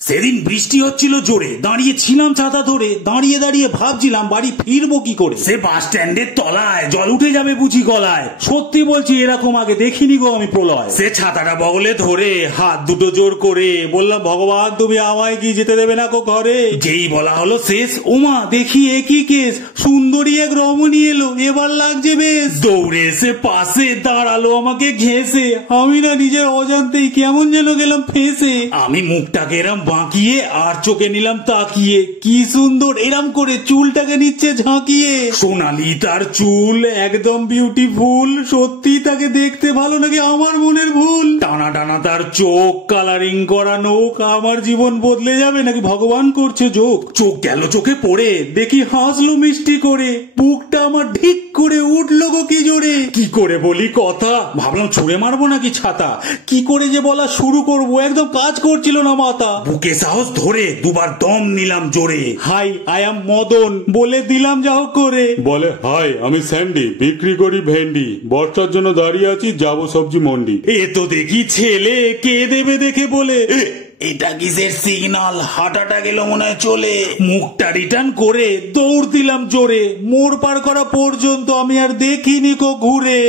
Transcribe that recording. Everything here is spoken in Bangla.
সেদিন বৃষ্টি হচ্ছিল জোরে, দাঁড়িয়েছিলাম ছাতা ধরে, দাঁড়িয়ে দাঁড়িয়ে ভাবছিলাম বাড়ি ফিরবো কি করে। সে বাস স্ট্যান্ডের তলায় জল উঠে যাবে বুঝি গলায়। সত্যি বলছি এরকম আগে দেখিনি গো আমি প্রলয়। সে ছাতাটা বগলে ধরে হাত দুটো জোর করে বললাম, ভগবান তুমি আমায় কি যেতে দেবে না গো ঘরে। যেই বলা হলো শেষ, ওমা দেখি একই কেস, সুন্দরী এক রমণী এলো, এবার লাগছে বেশ। দৌড়ে এসে পাশে দাঁড়ালো আমাকে ঘেঁষে, আমি না নিজের অজান্তেই কেমন যেন গেলাম ফেঁসে। আমি মুখটাকে এরম বাঁকিয়ে আর চোখে নিলাম তাকিয়ে, কি সুন্দর এরম করে চুলটাকে নিচ্ছে ঝাঁকিয়ে। সোনালি তার চুল, একদম বিউটিফুল, সত্যি তাকে দেখতে ভালো লাগে আমার মনের ভুল। টানা টানা তার চোখ, কালারিং করা নখ, আমার জীবন বদলে যাবে নাকি ভগবান করছে যোগ। চোখ গেল চোখে পড়ে, দেখি হাসলো মিষ্টি করে, বুকটা আমার ঢিক করে উঠলো গো কি জোরে। কি করে বলি কথা, ভাবলাম ছুঁড়ে মারবো নাকি ছাতা, কি করে যে বলা শুরু করবো, একদম কাজ করছিল না মাথা। বুকে সাহস ধরে দুবার দম নিলাম জোরে, হাই আই এম মদন বলে দিলাম যা হোক করে। বলে, হাই আমি স্যান্ডি, বিক্রি করি ভেন্ডি, বর্ষার জন্য দাঁড়িয়ে আছি, যাবো সবজি মন্ডি। এ তো দেখি ছেলে, কে দেবে দেখে বলে, এটা কিসের সিগনাল, হাঁটাটা গেল মনে হয় চলে। মুখটা রিটার্ন করে দৌড় দিলাম জোরে, মোড় পার করা পর্যন্ত আমি আর দেখিনি কো ঘুরে।